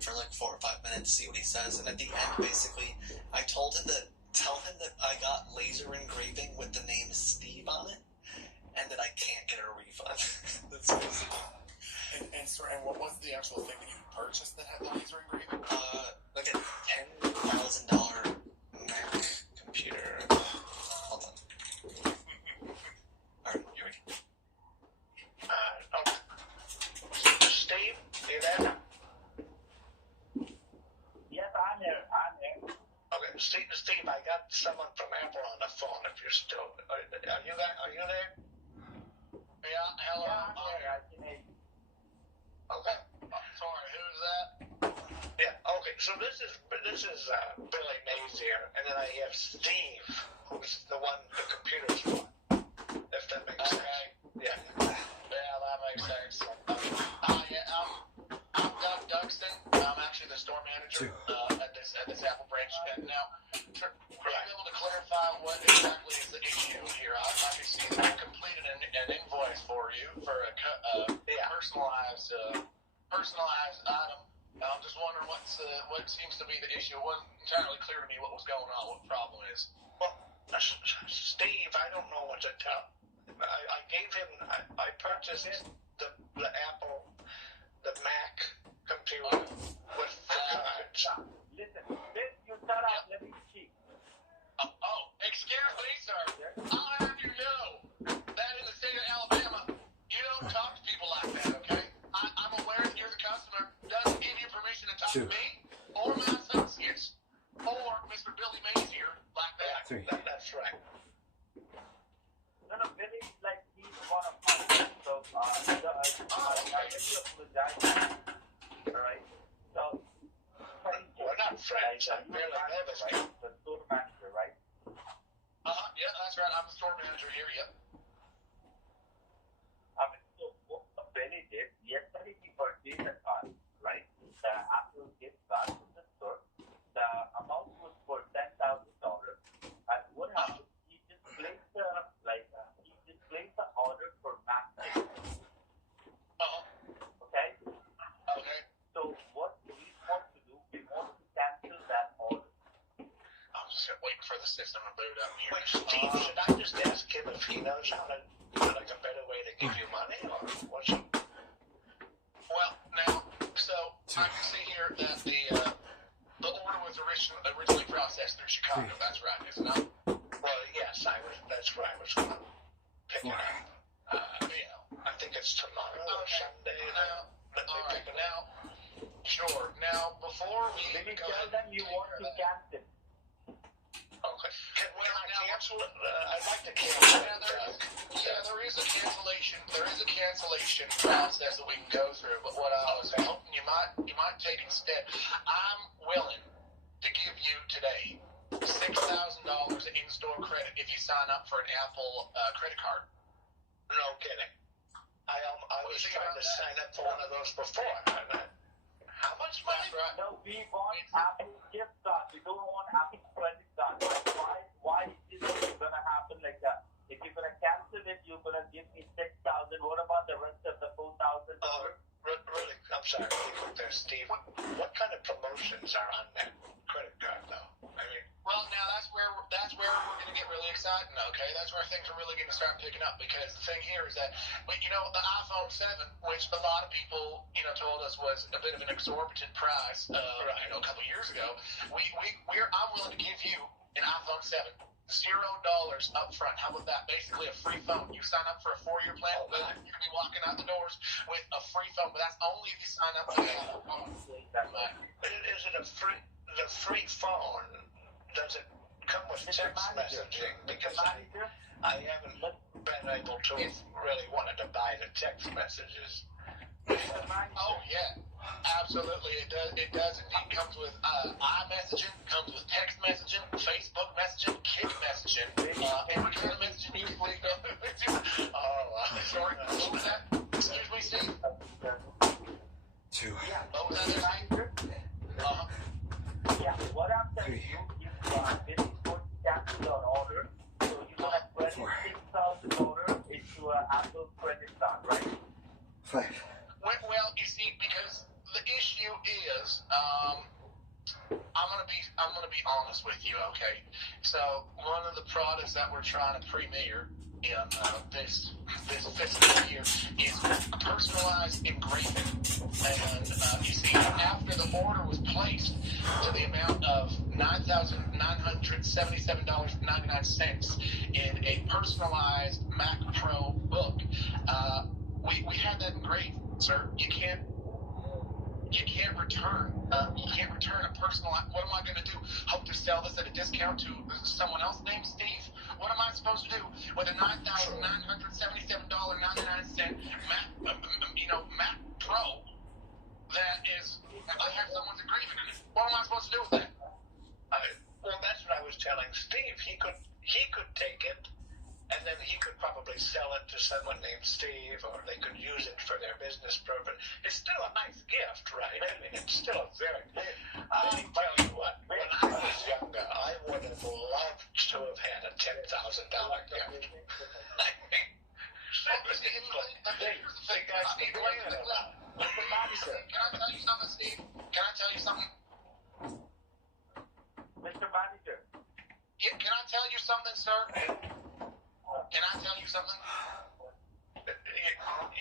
for like 4 or 5 minutes, see what he says. And at the end, basically, I told him that, tell him that I got laser engraving with the name Steve on it, and that I can't get a refund. That's basically. And what was the actual thing that you purchased that had the laser engraving? Like a $10,000 Mac computer. Hold on. Alright, here we go. Steve, you there? Yes, I'm here. Okay, Steve, I got someone from Apple on the phone. If you're still, are you there? Yeah. Hello. Yeah, I'm here. I can hear you. Okay. Sorry, who's that? Yeah. Okay. So this is Billy Mays here, and then I have Steve, who's the computer's one. If that makes sense. Yeah. Yeah, that makes sense. I'm Doug Duxton. I'm actually the store manager at this Apple branch. Now, are you able to clarify what exactly is the issue here? I can see that I completed an invoice for you for a personalized item. I'm just wondering what seems to be the issue. It wasn't entirely clear to me what was going on, what the problem is. Well, Steve, I don't know what to tell. I purchased the Apple, the Mac computer with the cards. Listen, you start out, let me cheat. Excuse me, sir. I'll have you know that in the state of Alabama, you don't talk to people like that, okay? I'm aware that you're the customer. Doesn't give you permission to talk to me or my associates or Mr. Billy Mays here like that. That's right. No, Billy, like, he's one of my friends, so, I really apologize. Alright? So, we're not friends. I'm barely nervous. Right? The store manager, right? Yeah, that's right. I'm the store manager here, yep. So what Billy did, yesterday he purchased a card, right? The Apple gift card from the store. The amount was for $10,000. And what happened? He just placed the order for Mac. Okay? Okay. So what we want to do, we want to cancel that order. I'm just waiting for the system to boot up here. Wait, Steve, should I just ask him if he knows how to, like, a better way to give you money, or what's it? Well, now, so I can see here that the order was originally processed through Chicago. That's right, isn't it? Well, yes, that's right. I was going to pick it up. I think it's tomorrow or Sunday. Sure. Now, before we Maybe tell them you want to cancel. Okay. Can I cancel it? I'd like to cancel it. There is a cancellation process that we can go through. But what I was hoping you might take instead, I'm willing to give you today $6,000 in in-store credit if you sign up for an Apple credit card. No kidding. I was trying to sign up for one of those before. How much money? Right. No, we want Apple gift card. We don't want Apple credit card. Why is it going to happen like that? If you're going to cancel it, you're going to give me $6,000. What about the rest of the $4,000? Really? I'm sorry. Really quick there, Steve. What kind of promotions are on that credit card, though? I mean, well, now that's where we're going to get really exciting. Okay, that's where things are really going to start picking up, because the thing here is that, the iPhone 7, which a lot of people, told us was a bit of an exorbitant price, a couple years ago. I'm willing to give you an iPhone 7. $0 up front. How about that? Basically a free phone. You sign up for a 4-year plan, you can be walking out the doors with a free phone, but that's only if you sign up for the phone. Is it the free phone, does it come with text messaging? Because I haven't been able to really wanted to buy the text messages. Oh yeah, absolutely. It does indeed. Comes with iMessaging, comes with text messaging, Facebook messaging, Kik messaging, every kind of messaging you can think of. Sorry, what was that? Excuse me, Steve. 2. Yeah. What was that there, Steve? Yeah. What I'm telling you, this is going to cancel your order, so you're going to credit $6,000 into an Apple credit card, right? 5. Well, you see, because issue is, I'm gonna be honest with you, okay? So one of the products that we're trying to premiere in this fiscal year is a personalized engraving, and you see, after the order was placed to the amount of $9,977.99 in a personalized Mac Pro book, we had that engraved, sir. You can't return. You can't return a personal. What am I going to do? Hope to sell this at a discount to someone else named Steve? What am I supposed to do with a $9,977.99 Mac Pro that is? I have someone's engraving in it. What am I supposed to do with that? Well, that's what I was telling Steve. He could take it, and then he could probably sell it to someone named Steve, or they could use it for their business purpose. It's still a nice gift, right? I mean, it's still a very... Let me tell you what, when I was younger, I would have loved to have had a $10,000 gift. I mean, Here's the thing, guys. Steve, can I tell you something, Steve? Can I tell you something? Mr. Manager. Yeah, can I tell you something, sir? Can I tell you something?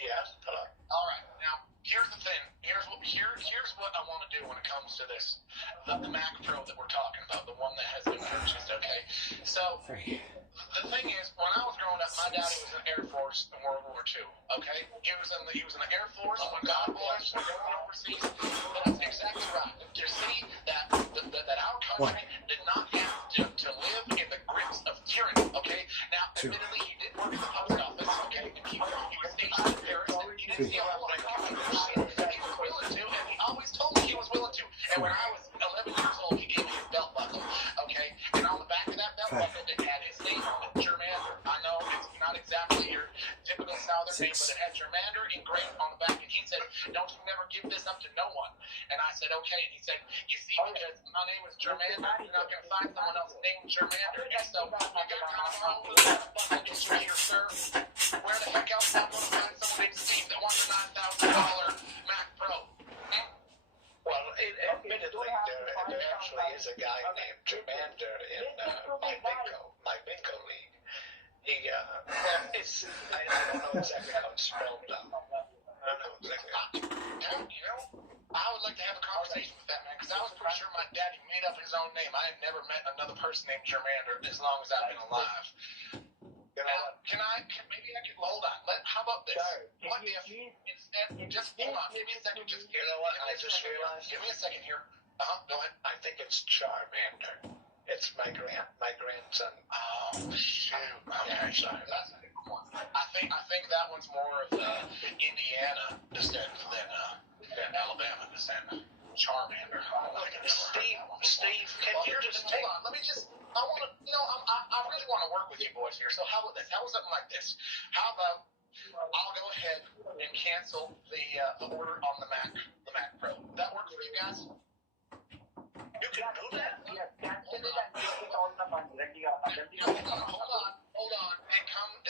yes, hello. All right. Now, here's the thing. Here's what I want to do when it comes to this. The Mac Pro that we're talking about, the one that has been purchased, okay? So, the thing is, when I was growing up, my daddy was in the Air Force in World War II, okay? He was in the Air Force when God bless was going overseas. But that's exactly right. To see that our country did not have to live in the grips of tyranny, okay? Now, admittedly, he did work in the post office, okay? And he was stationed in Paris, and he didn't see a whole lot of communication. He was willing to, and he always told me he was willing to. And when I was 11 years old, he gave me his belt buckle, okay? And on the back of that belt buckle, it had his name on it, Germander. I know it's not exactly your typical Southern name, but it had Germander engraved on the back. And he said, "Don't you never give this up to no one." And I said, "Okay." And he said, "You see, because my name is Germander, you're not going to find someone else named Germander." And so I got kind of my own little bucket issue here, sir. Where the heck else am I going to find someone named Steve that wants a $9,000 Mac Pro? Well, admittedly, there actually is a guy named Germander in my bingo league. He, I don't know exactly how it's spelled out. I don't know exactly. I would like to have a conversation with that man, because I was pretty sure my daddy made up his own name. I had never met another person named Germander as long as I've been alive. Maybe I could, hold on. How about this? What if, instead, just hold on, give me a second, just, You know what, I just realized? Give me a second here. Go ahead. I think it's Charmander. It's my grandson. Oh, shoot. Okay, Yeah, sorry. That's a good one. I think that one's more of Indiana descent than Alabama descent. Charmander. Steve, can you just take... Hold on, let me just... I want to... I really want to work with you boys here, so how about this? How about something like this? How about I'll go ahead and cancel the order on the Mac Pro. That work for you guys? You can do that? Yes, cancel it and take all the money. Hold on.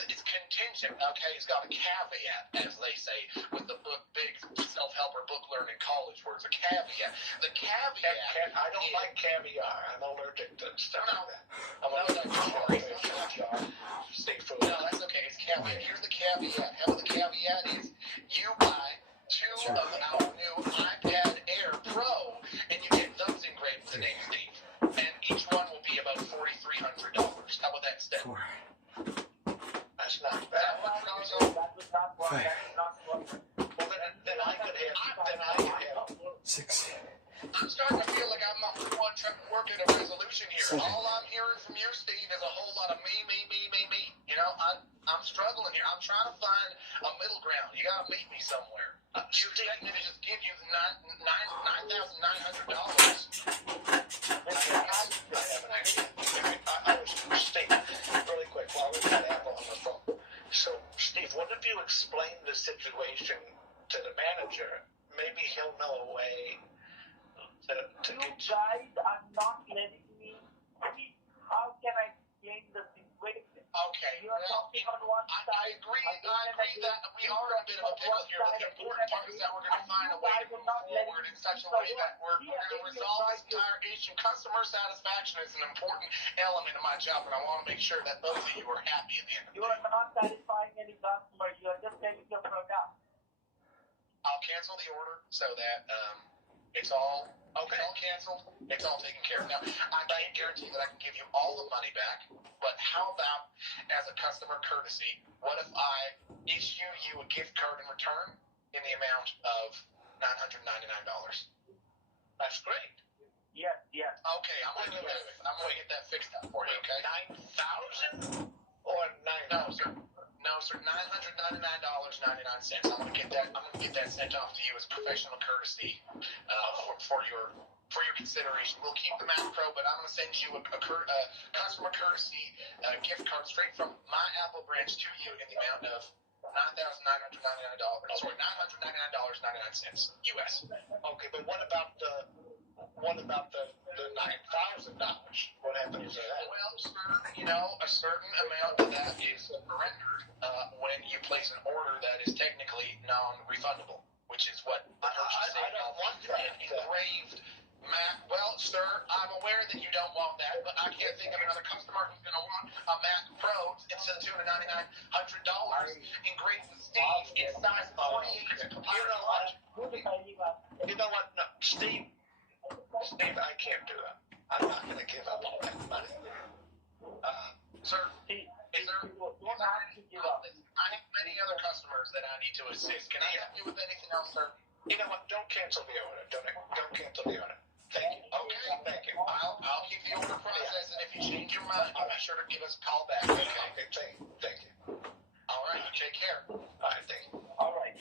It's contingent, okay? It's got a caveat, as they say, with the big self-helper book learning college words. A caveat. The caveat... I don't like caviar. I'm allergic to stuff like that. I'm allergic to seafood. No, that's okay. It's caveat. Here's the caveat. How the caveat is you buy 2 of our new iPad Air Pro, and you get those engraved with the name Steve. And each one will be about $4,300. How about that instead? That's not bad. That would not work. That would not work. Well, then I could have... 6. I'm starting to feel like I'm not the one trying to work at a resolution here. All I'm hearing from you, Steve, is a whole lot of me. I'm struggling here. I'm trying to find a middle ground. You got to meet me somewhere. You expect me to just give you $9,900? Steve, really quick, while we've got Apple on the phone. So, Steve, what if you explain the situation to the manager? Maybe he'll know a way to You guys are not letting me speak. How can I explain the situation? Okay, You are well, talking on one I side. agree that we are in a bit of a pickle here, but the important part is that we're going to find a way to move forward in such a way that we're going to resolve this entire issue. Customer satisfaction is an important element of my job, and I want to make sure that both of you are happy at the end of the You day. are not satisfying any customer. You are just selling your product. I'll cancel the order so that it's all canceled. It's all taken care of. Now, I can't guarantee that I can give you all the money back, but how about, as a customer courtesy, what if I issue you a gift card in return in the amount of $999? That's great. Yes. Okay, I'm going to get that fixed up for you, okay? 9,000 or 9,000? No, sir, $999.99. I'm going to get that sent off to you as professional courtesy for your consideration. We'll keep the Mac Pro, but I'm going to send you a customer courtesy gift card straight from my Apple branch to you in the amount of $9,999. Sorry, $999.99 US. Okay, but what about the $9,000? What happens to that? Well, sir, a certain amount of that is surrendered when you place an order that is technically non-refundable, which is what I don't want that. Engraved Mac. Well, sir, I'm aware that you don't want that, but I can't think of another customer who's going to want a Mac Pro instead of $299 engraved with Steve in size 48. You know what? No, Steve, I can't do that. I'm not going to give up all that money. Sir, See, is there? you don't have to give up. I have many other customers that I need to assist. Can I help you with anything else, sir? You know what? Don't cancel the order. Don't cancel the order. Thank you. Okay, Thank you. I'll keep the order process, and if you change your mind, be sure to give us a call back. Okay, thank you. All right, you take care. All right, thank you. All right.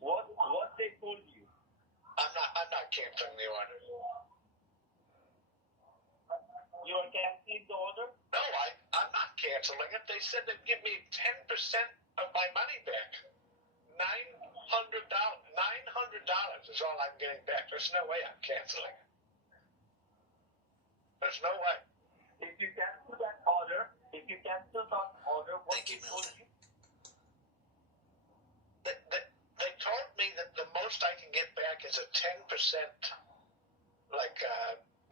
Will, what they told you? I'm not canceling the order. You are canceling the order? No, I'm not canceling it. They said they'd give me 10% of my money back. $900 is all I'm getting back. There's no way I'm canceling it. There's no way. If you cancel that order, what Thank you, they told Milton. you? They told me that the most I can get back is a 10%.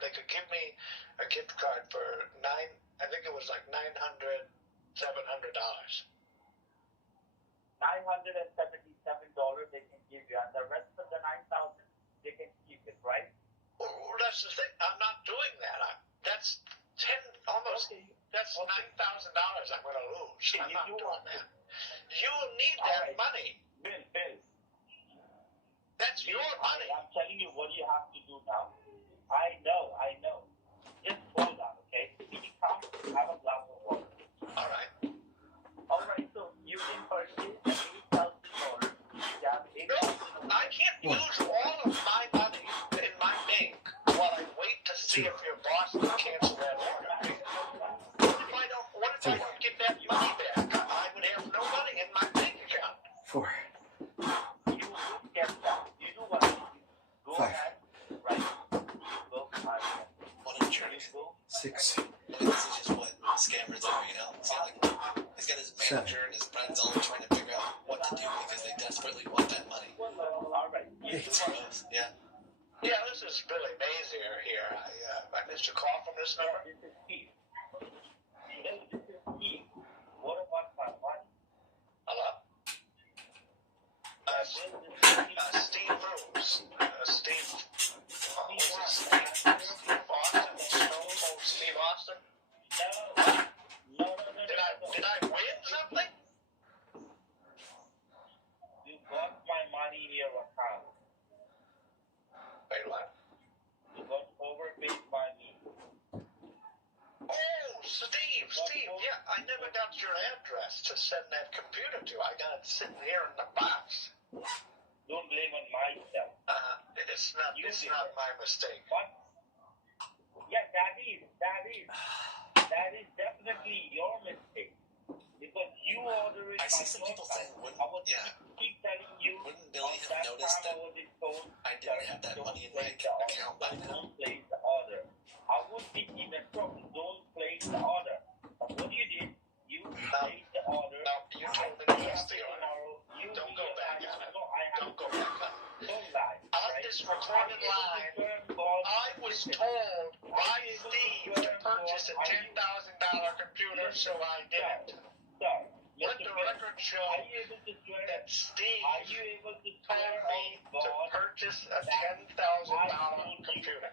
They could give me a gift card for I think it was like $900, $700. $977 they can give you, and the rest of the $9,000 they can keep it, right? Well, that's the thing. I'm not doing that. That's $9,000 I'm going to lose. I'm not doing that. You need that money. Bill. That's your money. I'm telling you what you have to do now. I know. Just hold on, okay? When you come, have a glass of water. All right. So you can purchase the $8,000. You have No, I can't use all of my money in my bank while I wait to see if your boss can cancel that order. What if I don't get that money back? I would have no money in my bank account. 4, You will get that. You do what you do. Go 5, ahead, right? Go ahead. what a jerk. 6. This is just what scammers are, he's got his manager and his friends all trying to figure out what to do because they desperately want that money. All right. Yeah. Yeah, this is Billy Mazier here. I missed a call from this number. This is Steve. This is Steve. What about my money? Hello? Steve Moves. Steve. Was it Steve Austin? Stone Cold Steve Austin? No. Did I win something? You got my money in your account. Wait, what? You got overpaid by me. Oh, Steve, yeah, I never got your address to send that computer to. I got it sitting here in the box. Don't blame on myself. It's not my mistake. What? Yeah, that is definitely your mistake. Because you ordered it. I see some people saying, keep telling you. wouldn't Billy have noticed that I didn't have that money in my account by now? Don't place the order. I would be even from don't place the this recorded line, I was told by Steve to purchase a $10,000 computer, so I did it. Sir, Let the record show are you able to swear? that Steve Are you able to told swear me on to God? purchase a $10,000 computer.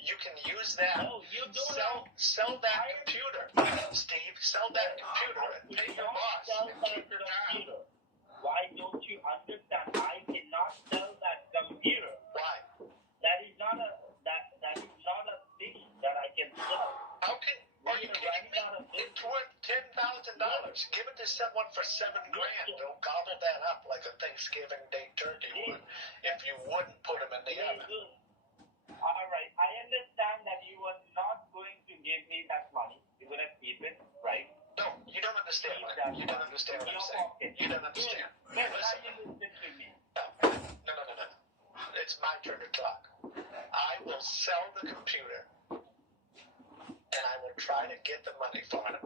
You can use that. No, you don't. Sell that computer, Steve. Sell that computer and pay your boss Sell and that keep your job. computer. Why don't you understand? I cannot sell that computer. Why? That is not a thing that I can sell. How can? Are you kidding me? Running out of business. It's worth $10,000. Give it to someone for $7,000. They'll gobble that up like a Thanksgiving Day turkey would. If you wouldn't put them in the oven. All right, I understand that you are not going to give me that money. You're going to keep it, right? No, you don't understand. You don't understand what I'm Your saying. pocket. You don't understand. Good. Now Listen. you listen to me. No. It's my turn to talk. I will sell the computer, and I will try to get the money for it.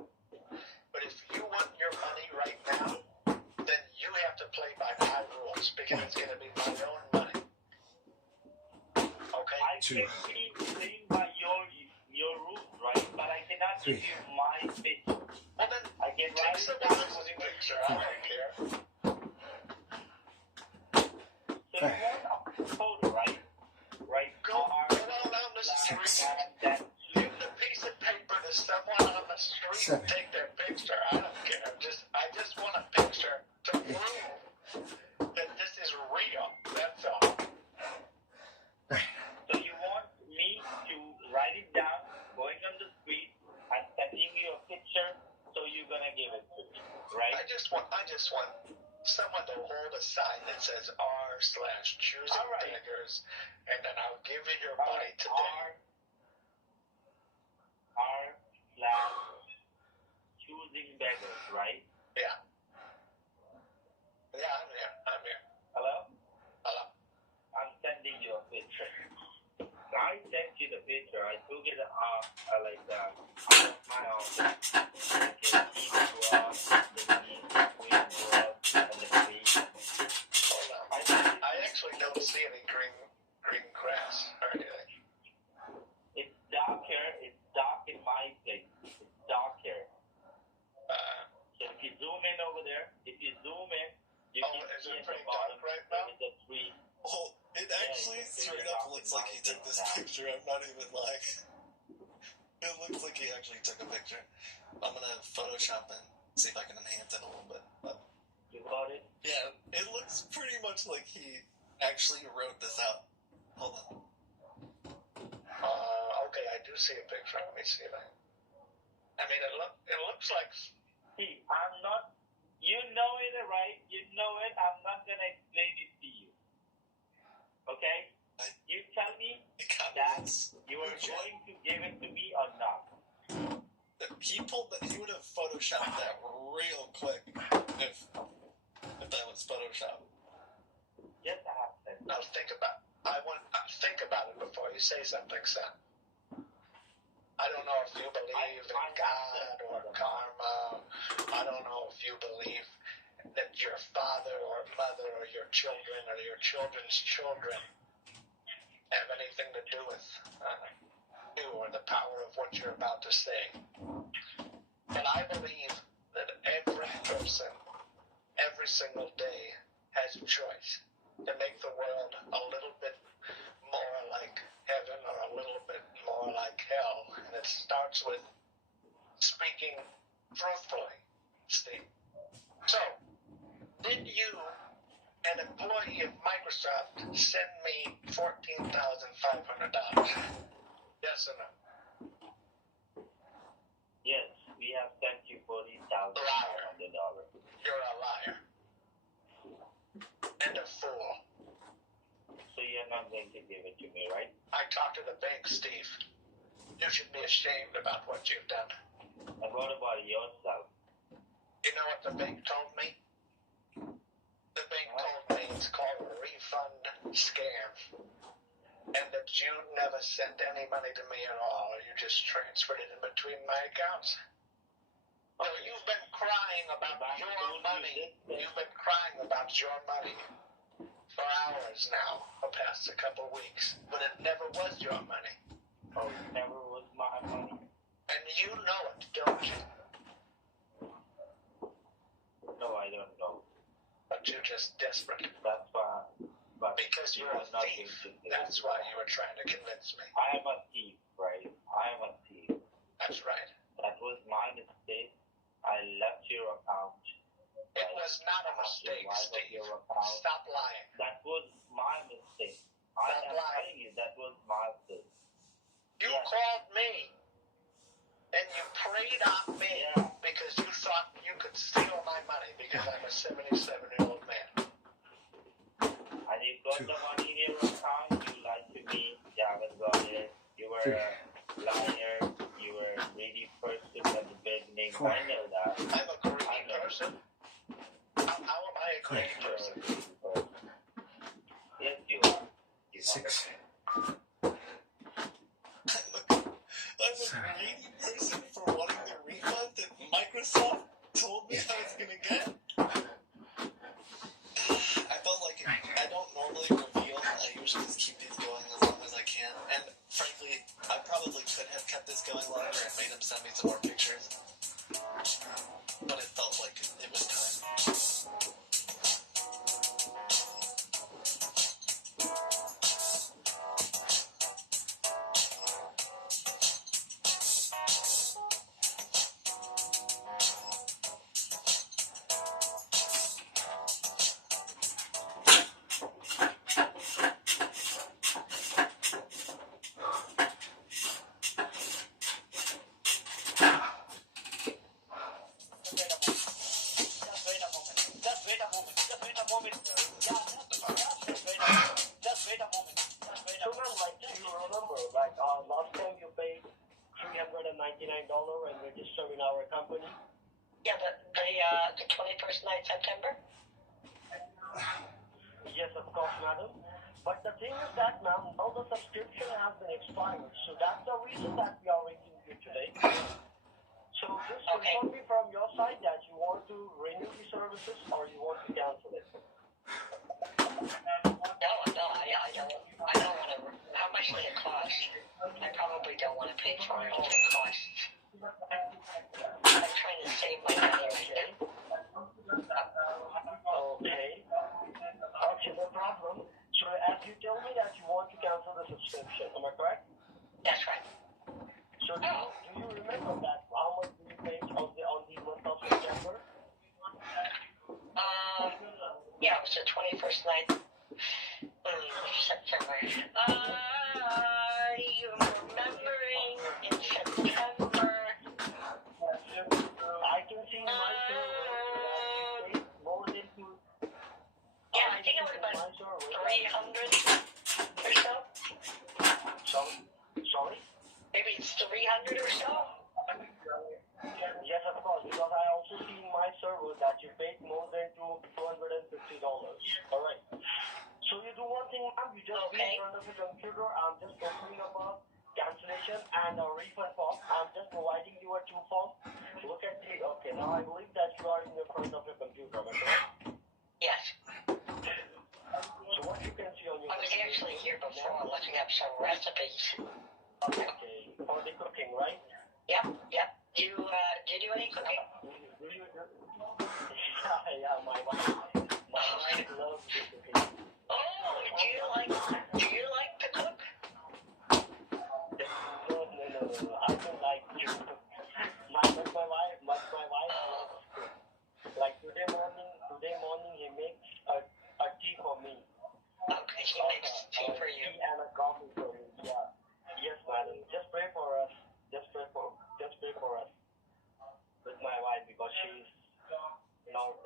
But if you want your money right now, then you have to play by my rules, because it's going to be my own money. Okay? I can be playing by your rules, right? But I cannot give you my pitch. Well, then I can take write it someone down. else's picture. I don't care. So you want a photo, right? Right. Go on down the street. Give the piece of paper to someone on the street and take their picture. I don't care. I just want a picture to prove that this is real. That's all. So you want me to write it down, going on the street, and sending you a picture, so you're gonna give it to me, right? I just want someone to hold a sign that says r/choosing All right. beggars, and then I'll give you your All money right, today. R/choosing beggars, right? Yeah. Yeah, I'm here. Hello? Hello. I'm sending you a picture. I sent you the picture. I took it out of my office. I can see the grass, the leaves, the green grass, and the trees. Hold on. I actually don't see any green grass or anything. It's dark here. It's dark in my place. It's dark here. So if you zoom in over there, you can is see it at the pretty bottom dark right now? there is a tree. Oh, it actually straight up looks like he took this picture. I'm not even lying. It looks like he actually took a picture. I'm gonna Photoshop and see if I can enhance it a little bit. But You got it? yeah, it looks pretty much like he actually wrote this out. Hold on. Okay, I do see a picture. Let me see if I mean, it looks like. See, I'm not. You know it, right? You know it. I'm not gonna explain it to you. Okay? You tell me It kind of that looks you are legit. going to give it to me or not. He would have photoshopped that real quick if that was Photoshop. Yes, I have said. Now think about it before you say something, son. I don't know if you believe in God or karma. I don't know if you believe that your father or mother or your children or your children's children have anything to do with you or the power of what you're about to say. But I believe that every person, every single day, has a choice to make the world a little bit more like heaven or a little bit more like hell. And it starts with speaking truthfully, Steve. So, did you, an employee of Microsoft, send me $14,500? Yes or no? Yes, we have sent you $40,500. You're a liar. And a fool. So you're not going to give it to me, right? I talked to the bank, Steve. You should be ashamed about what you've done. And what about yourself? You know what the bank told me? The bank told me it's called a refund scam. And that you never sent any money to me at all. You just transferred it in between my accounts. So you've been crying about your money. You've been crying about your money for hours times now the past a couple weeks, but it never was your money. Oh, it never was my money. And you know it, don't you? No, I don't know. But you're just desperate. That's why. But Because you're a not thief. going to do That's it. why you were trying to convince me. I am a thief, right? I am a thief. That's right. That was my mistake. I left your account. It was not a mistake, Steve. Stop lying. That was my mistake. I am telling you, that was my mistake. You called me and you preyed on me because you thought you could steal my money because I'm a 77-year-old man. And you got the money in your account, you lied to me, you haven't got it, you were a liar, you were a greedy person at the beginning, I know that. I'm a greedy person? How am I a greedy person? Yes, you are. You Six. are. I'm a greedy person for wanting the refund that Microsoft told me I was gonna get. I felt like I don't normally reveal. I usually just keep these going as long as I can. And frankly, I probably could have kept this going longer and made him send me some more pictures. But it felt like it was time. Last time you paid $399 and registered in our company. Yeah, the 21st night, September? Yes, of course, madam. But the thing is that, ma'am, now the subscription has been expired. So that's the reason that we are ringing you today. So just confirm me from your side that you want to renew the services or you want to cancel it. No, I don't want to. How much did it cost? I probably don't want to pay for it. It costs. I'm trying to save my money right now. Okay. Okay, no problem. So as you tell me that you want to cancel the subscription, am I correct? That's right. So do you remember that how much you paid on the month of September? Yeah, it was the 21st night. September. I'm remembering in September. I can see in my survey that you paid more than two. Yeah, I think it was about 300 or so. Sorry? Maybe it's 300 or so. Yes, of course, because I also see in my server that you paid more than $250. Alright. So you do one thing, ma'am, you just be in front of the computer. I'm just opening up a cancellation and a refund form. I'm just providing you a 2 form. Look at the, okay, now I believe that you are in the front of your computer, correct? Yes. So what you can see on your I was actually here before looking up some recipes. Okay, for the cooking, right? Yep. Do you do any cooking? Yeah, my wife loves the cooking. Oh, do you like to cook? No, I don't like to cook. My wife loves to cook. Like today morning he makes a tea for me. Okay, she makes tea for you. Tea and a coffee for me, yeah. Yes, madam. Just pray for us. Just pray for us with my wife because she's now not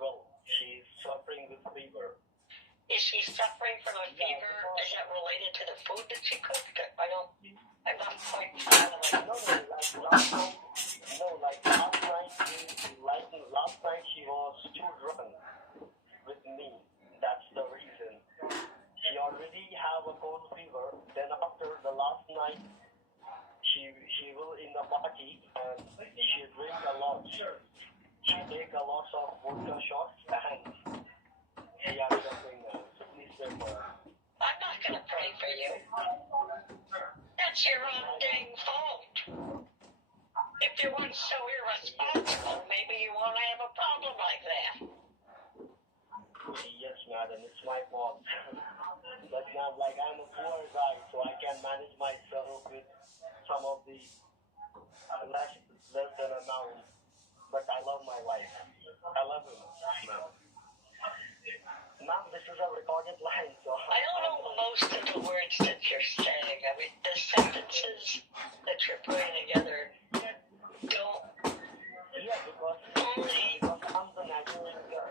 well. She's suffering with fever. Is she suffering from a fever? Is that related to the food that she cooked? I'm not quite following. Last night she was too drunk with me. That's the reason. She already have a cold fever. Then after the last night, she will in the party and she drink a lot. She take a lot of vodka shots and she is suffering now. So please pray I'm not going to pray for you. That's your own dang fault. If you weren't so irresponsible, maybe you won't have a problem like that. Yes, madam, it's my fault. But now, like, I'm a poor guy, so I can manage myself with some of the less than amount. But I love my wife. I love him. Ma'am, this is a recorded line, so... I don't know most of the words that you're saying. I mean, the sentences that you're putting together don't... Yeah, because I'm the Nigerian guy.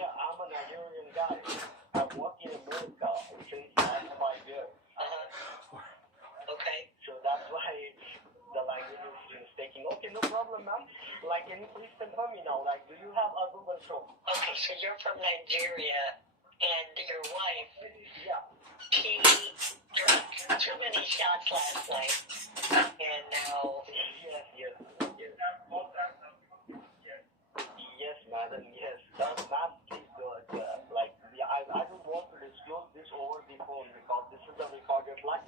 Yeah, I'm a Nigerian guy. I've worked in America since last 5 years. Okay. So that's why the language is mistaking. Okay, no problem, ma'am. Like, can you please confirm me now? Like, do you have a Google Chrome? Okay, so you're from Nigeria, and your wife, Yeah. she drank too many shots last night, and now... Yes. Yes, madam, yes. Ma'am, please do it. I don't want to disclose this over the phone because this is a recorded line.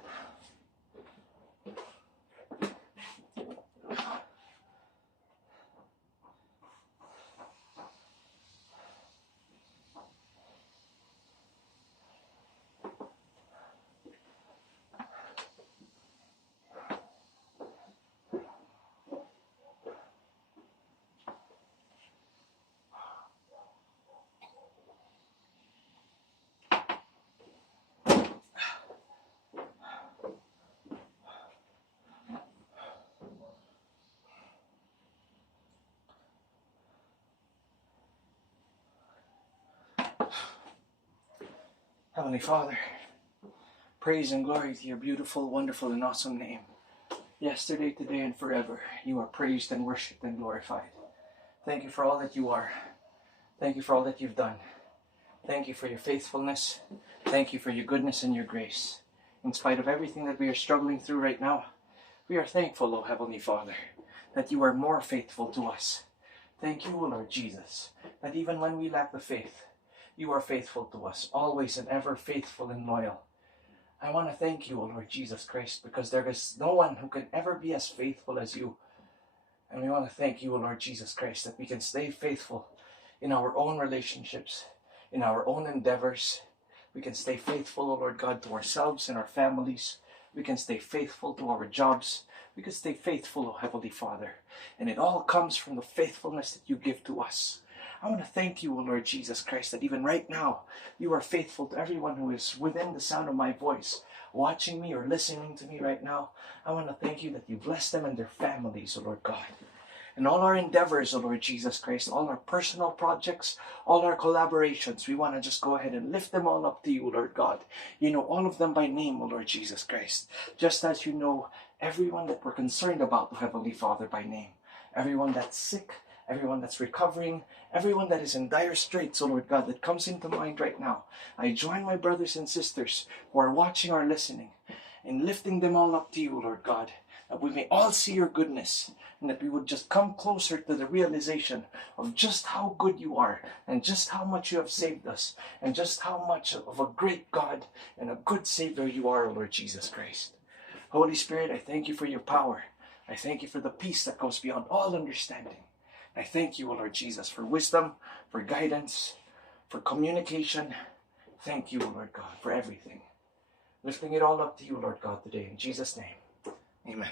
Heavenly Father, praise and glory to your beautiful, wonderful, and awesome name. Yesterday, today, and forever, you are praised and worshipped and glorified. Thank you for all that you are. Thank you for all that you've done. Thank you for your faithfulness. Thank you for your goodness and your grace. In spite of everything that we are struggling through right now, we are thankful, O Heavenly Father, that you are more faithful to us. Thank you, O Lord Jesus, that even when we lack the faith, you are faithful to us, always and ever faithful and loyal. I want to thank you, O Lord Jesus Christ, because there is no one who can ever be as faithful as you. And we want to thank you, O Lord Jesus Christ, that we can stay faithful in our own relationships, in our own endeavors. We can stay faithful, O Lord God, to ourselves and our families. We can stay faithful to our jobs. We can stay faithful, O Heavenly Father. And it all comes from the faithfulness that you give to us. I want to thank you, O Lord Jesus Christ, that even right now, you are faithful to everyone who is within the sound of my voice, watching me or listening to me right now. I want to thank you that you bless them and their families, O Lord God. And all our endeavors, O Lord Jesus Christ, all our personal projects, all our collaborations, we want to just go ahead and lift them all up to you, Lord God. You know all of them by name, O Lord Jesus Christ. Just as you know everyone that we're concerned about, O Heavenly Father, by name. Everyone that's sick, everyone that's recovering, everyone that is in dire straits, O Lord God, that comes into mind right now. I join my brothers and sisters who are watching or listening in lifting them all up to you, Lord God, that we may all see your goodness and that we would just come closer to the realization of just how good you are and just how much you have saved us and just how much of a great God and a good Savior you are, O Lord Jesus Christ. Holy Spirit, I thank you for your power. I thank you for the peace that goes beyond all understanding. I thank you, O Lord Jesus, for wisdom, for guidance, for communication. Thank you, O Lord God, for everything. Lifting it all up to you, Lord God, today. In Jesus' name, amen.